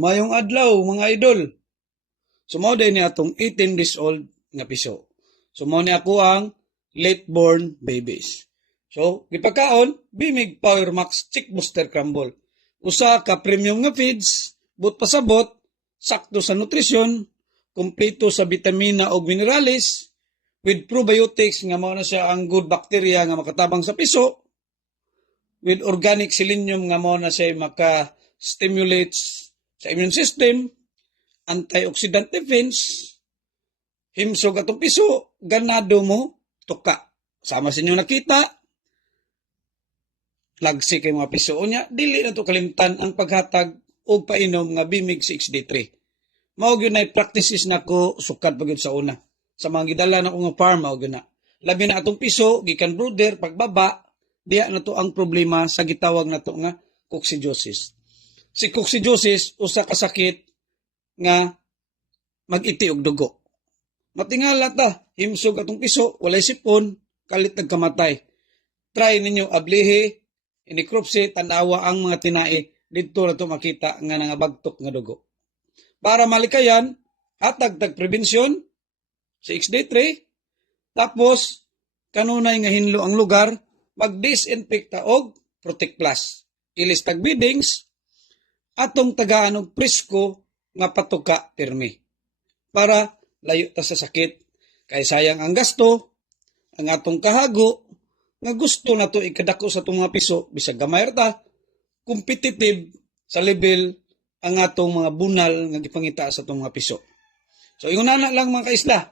Mayong adlaw mga idol. Mao day ni atong 18 days old nga piso. Mao ni ako ang late born babies. Gipakaon Bimig Power Max Chick Booster Crumble. Usa ka premium nga feeds, but pasabot, sakto sa nutrisyon, kumpleto sa vitamina o minerales, with probiotics nga mao na siya ang good bacteria nga makatabang sa piso, with organic selenium nga mao na siya maka-stimulates sa immune system, antioxidant defense, himsog atong piso, ganado mo, tuka. Sama sa inyo nakita, lagsi kay mga piso. Unya, dili na to kalimtan ang paghatag o painom nga Bimig 6D3. Mao gyud na practices nako sukad pagud sa una. Sa mga gidala na ko nga farm, mao gyud na. Labi na atong piso, gikan brooder, pagbaba, diha na to ang problema sa gitawag na to nga coccidiosis. Si coccidiosis, usa ka sakit nga mag-iti og dugo. Matingala ta, himsog atong piso, walay sipon, kalit nagkamatay. Try ninyo ablihi, inikropsi, tanawa ang mga tinai, dito na to makita nga nangabagtok nga dugo. Para malikayan, hatag prevensyon sa XD3, tapos kanunay nga hinlo ang lugar, mag-disinfecta og Protect Plus. Ilistag beadings, atong tagaan og presko nga patuka pirmi. Para layo ta sa sakit, kay sayang ang gasto, ang atong kahago, nga gusto na to ikadako sa itong mga piso, bisag gamay ta, competitive sa level ang atong mga bunal nga gipangita sa itong mga piso. Ingon na lang mga kaisla,